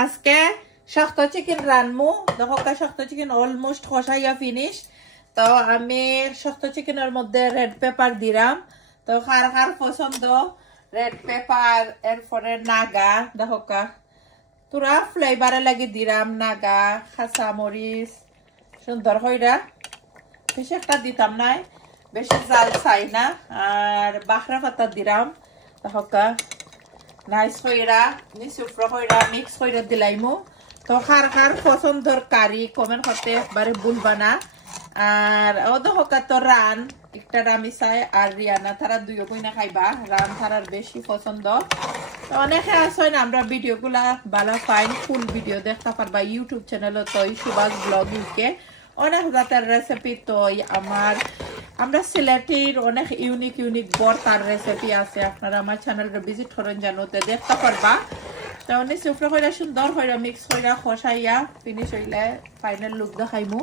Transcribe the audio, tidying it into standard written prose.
আজকে শক্ত চিকেন রানমু দেখো শক্ত চিকেন অলমোস্ট কষাইয়া ফিনিশ তো আমি শক্ত চিকেনের মধ্যে রেড পেপার দিলাম তো কার কার পছন্দ রেড পেপার এরপরে নাগা দেখো তোরা ফ্লেভারে লাগি দিলাম নাগা খাসা মরিচ সুন্দর হইরা বেশি একটা দিতাম নাই বেশি জাল চাই না আর বাখরা পাতা দিলাম দেখো নাইস হইরা নিচুফ্র হইরা মিক্স হইরা দিলাইমু তো কার কার পছন্দর কারি কমেন্ট করতে একবারে ভুলবা না আর ও দেখো তো রান একটা আমি চাই আর রিয়ানা তারা দুইও কইনা খাইবা রান তারার বেশি পছন্দ অনেকে আসেন আমরা ভিডিওগুলা ভালো ফাইন ফুল ভিডিও দেখতে পারবা ইউটিউব চ্যানেলে তো সুভাষ ব্লগ ইউকে অনেক জাতের রেসিপি তো আমরা সিলেটির অনেক ইউনিক বর্তার রেসিপি আছে আপনারা আমার চ্যানেলটা ভিজিট করেন জানোতে দেখতে পারবা তো নিচে উপরে হইরা সুন্দর হইরা মিক্স হইরা খসাইয়া ফিনিশ হইলে ফাইনাল লুক দেখাইমু